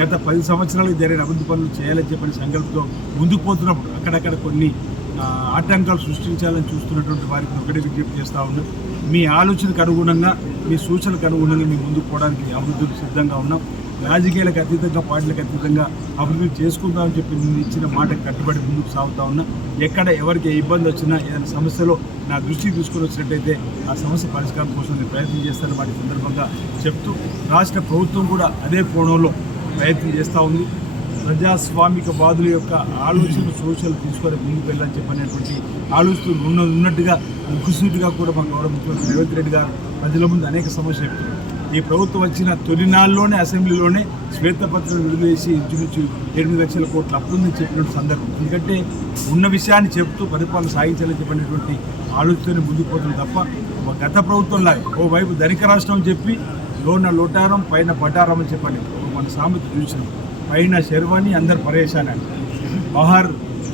గత 10 సంవత్సరాలకు జరిగిన అభివృద్ధి పనులు చేయాలని చెప్పని సంకల్పంతో ముందుకు పోతున్నప్పుడు అక్కడక్కడ కొన్ని ఆటంకాలు సృష్టించాలని చూస్తున్నటువంటి వారికి ఒకటి విజ్ఞప్తి చేస్తూ ఉన్నాం. మీ ఆలోచనకు అనుగుణంగా, మీ సూచనలకు అనుగుణంగా మేము ముందుకు పోవడానికి అభివృద్ధికి సిద్ధంగా ఉన్నాం. రాజకీయాలకు అతీతంగా, పార్టీలకు అతీతంగా అభివృద్ధి చేసుకుందామని చెప్పి నేను ఇచ్చిన మాటకు కట్టుబడి ముందుకు సాగుతూ ఉన్నా. ఎక్కడ ఎవరికి ఇబ్బంది వచ్చినా, ఏదైనా సమస్యలో నా దృష్టికి తీసుకుని వచ్చినట్టయితే ఆ సమస్య పరిష్కారం కోసం నేను ప్రయత్నం చేస్తాను వాటి సందర్భంగా చెప్తూ, రాష్ట్ర ప్రభుత్వం కూడా అదే కోణంలో ప్రయత్నం చేస్తూ ఉంది. ప్రజాస్వామిక వాదుల యొక్క ఆలోచన సోషల్ తీసుకొని ముందుకు వెళ్ళాలని చెప్పనేటువంటి ఆలోచనలు ఉన్నట్టుగా ముక్కుసూటిగా కూడా మా గౌరవ ముఖ్యమంత్రి రేవంత్ రెడ్డి గారు ప్రజల ముందు అనేక సమస్యలు చెప్తున్నారు. ఈ ప్రభుత్వం వచ్చిన తొలినాల్లోనే అసెంబ్లీలోనే శ్వేతపత్రం విడుదల చేసి ఇంచుమించు 8 లక్షల కోట్ల అప్పుందని చెప్పినటువంటి సందర్భం. ఎందుకంటే ఉన్న విషయాన్ని చెప్తూ పరిపాలన సాగించాలని చెప్పినటువంటి ఆలోచనని ముందుకు పోతుంది తప్ప గత ప్రభుత్వంలాగా ఓవైపు ధనిక రాష్ట్రం అని చెప్పి లోన లోటారం పైన పటారం అని చెప్పండి. మన సామెత చూసినాం. పైన శర్వాణి అందరు పరేషాన్ అని, బహార్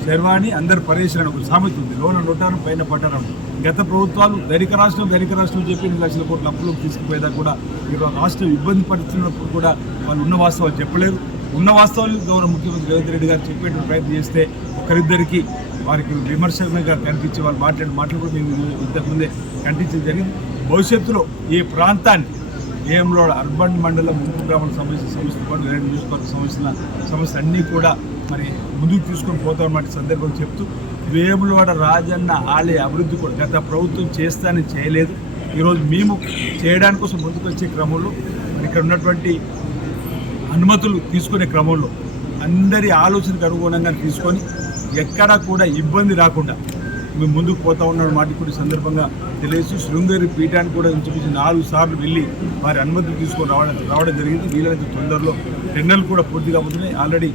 శర్వాణి అందరు పరేషాన్ ఒక సామెత ఉంది. లోన లోటారం పైన పటారం. గత ప్రభుత్వాలు ధనిక రాష్ట్రం చెప్పి 8 లక్షల కోట్ల అప్పులకు తీసుకుపోయేదా కూడా ఈరోజు రాష్ట్రం ఇబ్బంది పడుతున్నప్పుడు కూడా వాళ్ళు ఉన్న వాస్తవాలు చెప్పలేరు. ఉన్న వాస్తవాలు గౌరవ ముఖ్యమంత్రి రేవంత్ రెడ్డి గారు చెప్పేటువంటి ప్రయత్నం చేస్తే ఒకరిద్దరికి వారికి విమర్శనగా కనిపించే వాళ్ళు మాటలు కూడా మేము ఇంతకుముందే ఖండించడం జరిగింది. భవిష్యత్తులో ఈ ప్రాంతాన్ని వేములవాడ అర్బన్ మండలం ముంపు గ్రామాలకు సంబంధించిన సమస్యలు పాటు 2 నియోజకవర్గ సమస్యలు అన్నీ కూడా మరి ముందుకు తీసుకొని పోతామన్నమాట సందర్భం చెప్తూ, వేములవాడ రాజన్న ఆలయ అభివృద్ధి కూడా గత ప్రభుత్వం చేస్తానని చేయలేదు. ఈరోజు మేము చేయడానికి కోసం ముందుకు వచ్చే క్రమంలో ఇక్కడ ఉన్నటువంటి అనుమతులు తీసుకునే క్రమంలో అందరి ఆలోచనకు అనుగుణంగా తీసుకొని ఎక్కడా కూడా ఇబ్బంది రాకుండా మేము ముందుకు పోతా ఉన్న మాట కూడా సందర్భంగా తెలియజేస్తూ, శృంగేరి పీఠానికి కూడా ఇంచుమించు 4 సార్లు వెళ్ళి వారి అనుమతులు తీసుకొని రావడం జరిగింది. వీలైనంత తొందరలో టెండర్లు కూడా పూర్తి కాబోతున్నాయి. ఆల్రెడీ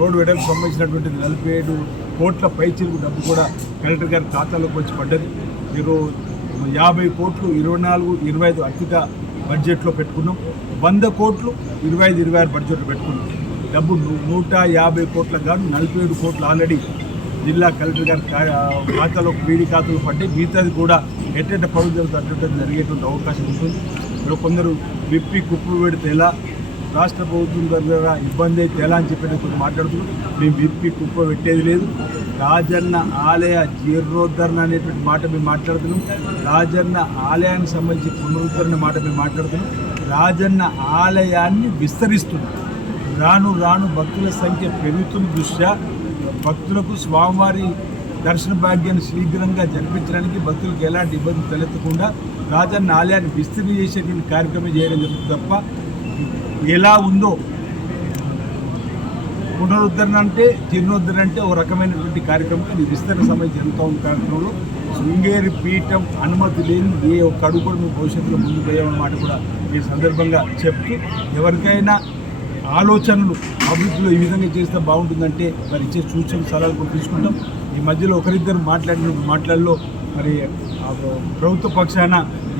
రోడ్డు వెడల్పు సంబంధించినటువంటి 47 కోట్ల పైచిలుకు డబ్బు కూడా కలెక్టర్ గారి ఖాతాలోకి వచ్చి పడ్డది. ఈరోజు 50 కోట్లు 24-25 ఆర్థిక బడ్జెట్లో పెట్టుకున్నాం. 100 కోట్లు 25-26 బడ్జెట్లో పెట్టుకున్నాం. డబ్బు 150 కోట్లకు గాను 47 కోట్లు ఆల్రెడీ జిల్లా కలెక్టర్ గారి ఖాతాలో పీడీ ఖాతాలో పడ్డాయి. మిగతాది కూడా ఎట్టేట పనులు జరిగేటువంటి అవకాశం ఉంటుంది. ఇప్పుడు కొందరు విప్పి కుప్పలు పెడితే ఎలా, రాష్ట్ర ప్రభుత్వం దగ్గర ఇబ్బంది అయితే ఎలా అని చెప్పేటప్పుడు మాట్లాడుతున్నాం. మేము విప్పి కుప్ప పెట్టేది లేదు. రాజన్న ఆలయ జీర్ణోద్ధరణ అనేటువంటి మాట మేము మాట్లాడుతున్నాం. రాజన్న ఆలయానికి సంబంధించి పునరుద్ధరణ మాట మేము మాట్లాడుతున్నాం. రాజన్న ఆలయాన్ని విస్తరిస్తున్నాం. రాను భక్తుల సంఖ్య పెరుగుతున్న దృష్ట్యా భక్తులకు స్వామివారి దర్శన భాగ్యాన్ని శీఘ్రంగా జరిపించడానికి, భక్తులకు ఎలాంటి ఇబ్బంది తలెత్తకుండా రాజన్న ఆలయాన్ని విస్తరణ చేసేటువంటి కార్యక్రమం చేయడం జరుగుతుంది తప్ప ఎలా ఉందో పునరుద్ధరణ అంటే జీర్ణోద్ధరణ అంటే ఒక రకమైనటువంటి కార్యక్రమం. అది విస్తరణ సంబంధించి జరుగుతూ ఉన్న కార్యక్రమంలో శృంగేరి పీఠం అనుమతి లేని ఏ ఒక్క అడుగు కూడా మేము భవిష్యత్తులో ముందుకు పోయామన్నమాట కూడా ఈ సందర్భంగా చెప్తూ, ఎవరికైనా ఆలోచనలు అభివృద్ధిలో ఈ విధంగా చేస్తే బాగుంటుందంటే మరి ఇచ్చే సూచనలు సలహాలు కూడా తీసుకుంటాం. ఈ మధ్యలో ఒకరిద్దరు మాట్లాడలో మరి ప్రభుత్వ పక్షాన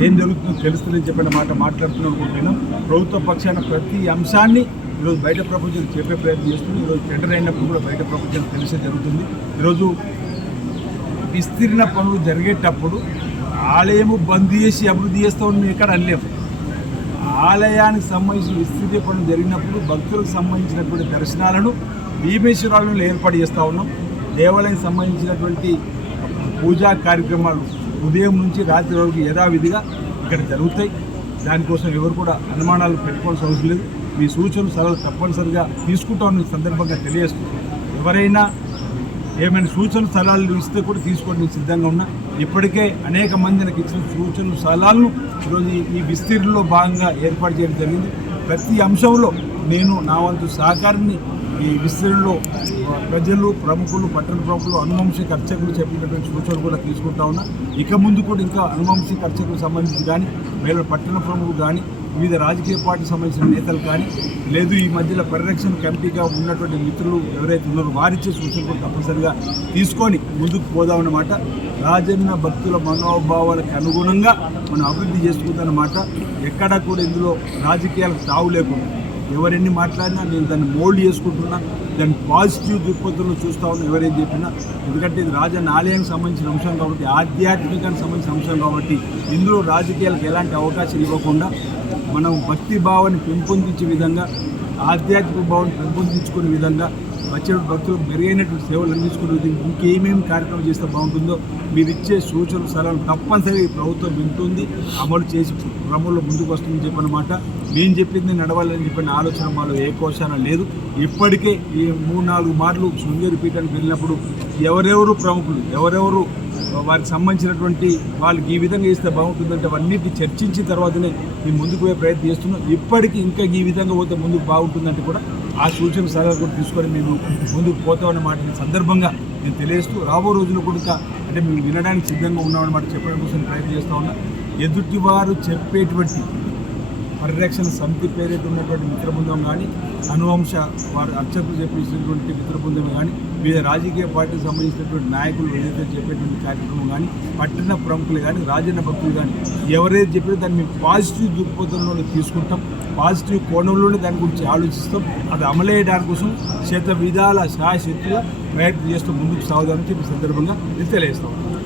ఏం జరుగుతుందో తెలుస్తుందని చెప్పిన మాట మాట్లాడుతున్నాం. ప్రభుత్వ పక్షాన ప్రతి అంశాన్ని ఈరోజు బయట ప్రపంచానికి చెప్పే ప్రయత్నం చేస్తుంది. ఈరోజు టెండర్ అయినప్పుడు కూడా బయట ప్రపంచానికి తెలిసే జరుగుతుంది. ఈరోజు విస్తీర్ణ పనులు జరిగేటప్పుడు ఆలయము బంద్ చేసి అభివృద్ధి చేస్తామని మేము ఎక్కడ అనలేము. ఆలయానికి సంబంధించిన విస్తృతి పనులు జరిగినప్పుడు భక్తులకు సంబంధించినటువంటి దర్శనాలను భీమేశ్వరాలను ఏర్పాటు చేస్తూ ఉన్నాం. దేవాలయానికి సంబంధించినటువంటి పూజా కార్యక్రమాలు ఉదయం నుంచి రాత్రి వరకు యథావిధిగా ఇక్కడ జరుగుతాయి. దానికోసం ఎవరు కూడా అనుమానాలు పెట్టుకోవాల్సిన అవసరం లేదు. మీ సూచనలు సలహాలు తప్పనిసరిగా తీసుకుంటామని సందర్భంగా తెలియజేస్తున్నాం. ఎవరైనా ఏమైనా సూచనలు సలహాలు ఇస్తే కూడా తీసుకోవడానికి సిద్ధంగా ఉన్నా. ఇప్పటికే అనేక మంది నాకు ఇచ్చిన సూచనలు సలహాలను ఈరోజు ఈ విస్తీర్ణలో భాగంగా ఏర్పాటు చేయడం జరిగింది. ప్రతి అంశంలో నేను నా వంతు సహకారాన్ని ఈ విస్తీర్ణలో ప్రజలు, ప్రముఖులు, పట్టణ ప్రముఖులు, అనువంశిక అర్చకులు చెప్పినటువంటి సూచనలు కూడా తీసుకుంటా ఉన్నా. ఇక ముందు కూడా ఇంకా అనువంశిక అర్చకులకు సంబంధించి కానీ, వేరే పట్టణ ప్రముఖులు కానీ, వివిధ రాజకీయ పార్టీకి సంబంధించిన నేతలు కానీ, లేదు ఈ మధ్యలో పరిరక్షణ కమిటీగా ఉన్నటువంటి మిత్రులు ఎవరైతే ఉన్నారో వారిచ్చే సూచనలు కూడా తప్పనిసరిగా తీసుకొని ముందుకు పోదామన్నమాట. రాజన్న భక్తుల మనోభావాలకు అనుగుణంగా మనం అభివృద్ధి చేసుకుందన్నమాట. ఎక్కడా కూడా ఇందులో రాజకీయాలకు తావు లేకుండా ఎవరెన్ని మాట్లాడినా నేను దాన్ని మోల్డ్ చేసుకుంటున్నా, దాన్ని పాజిటివ్ దృక్పథంలో చూస్తూ ఉన్నా ఎవరేం చెప్పినా. ఎందుకంటే ఇది రాజన్న ఆలయానికి సంబంధించిన అంశం కాబట్టి, ఆధ్యాత్మికానికి సంబంధించిన అంశం కాబట్టి ఇందులో రాజకీయాలకు ఎలాంటి అవకాశం ఇవ్వకుండా మనం భక్తి భావాన్ని పెంపొందించే విధంగా ఆధ్యాత్మిక భావం పెంపొందించుకునే విధంగా వచ్చే భక్తులకు మెరుగైనటువంటి సేవలు అందించుకునే విధంగా ఇంకేమేమి కార్యక్రమం చేస్తే బాగుంటుందో మీరు ఇచ్చే సూచనలు సలహాలు తప్పనిసరిగా ఈ ప్రభుత్వం వింటుంది, అమలు చేసి క్రమంలో ముందుకు వస్తుందని చెప్పినమాట. నేను చెప్పింది నడవాలని చెప్పిన ఆలోచన మాలో ఏ కోశాన లేదు. ఇప్పటికే ఈ 3-4 మార్లు శృంగేరి పీఠానికి వెళ్ళినప్పుడు ఎవరెవరు ప్రముఖులు, ఎవరెవరు వారికి సంబంధించినటువంటి వాళ్ళకి ఈ విధంగా చేస్తే బాగుంటుందంటే అవన్నిటిని చర్చించిన తర్వాతనే మేము ముందుకు పోయే ప్రయత్నం చేస్తున్నాం. ఇప్పటికీ ఇంకా ఈ విధంగా పోతే ముందుకు బాగుంటుందంటే కూడా ఆ సూచన సలహాలు కూడా తీసుకొని మేము ముందుకు పోతామన్న మాటని సందర్భంగా నేను తెలియజేస్తూ రాబో రోజుల్లో కూడా అంటే మేము వినడానికి సిద్ధంగా ఉన్నామన్నమాట చెప్పడం కోసం ప్రయత్నం చేస్తూ ఉన్నా. ఎదుటి వారు చెప్పేటువంటి పరిరక్షణ సమితి పేరిట ఉన్నటువంటి మిత్రబృందం కానీ, అనువంశ వారు అర్చకులు చెప్పేసినటువంటి మిత్రబృందం కానీ, వివిధ రాజకీయ పార్టీకి సంబంధించినటువంటి నాయకులు ఏదైతే చెప్పేటువంటి కార్యక్రమం కానీ, పట్టణ ప్రముఖులు కానీ, రాజన్న భక్తులు కానీ ఎవరైతే చెప్పారో దాన్ని మేము పాజిటివ్ దృక్పథంలో తీసుకుంటాం, పాజిటివ్ కోణంలోనే దాని గురించి ఆలోచిస్తాం. అది అమలయ్యడానికి కోసం శత విధాల శాశక్తుల ప్రయత్నం చేస్తూ ముందుకు సాగుదామని చెప్పి సందర్భంగా తెలియజేస్తాం.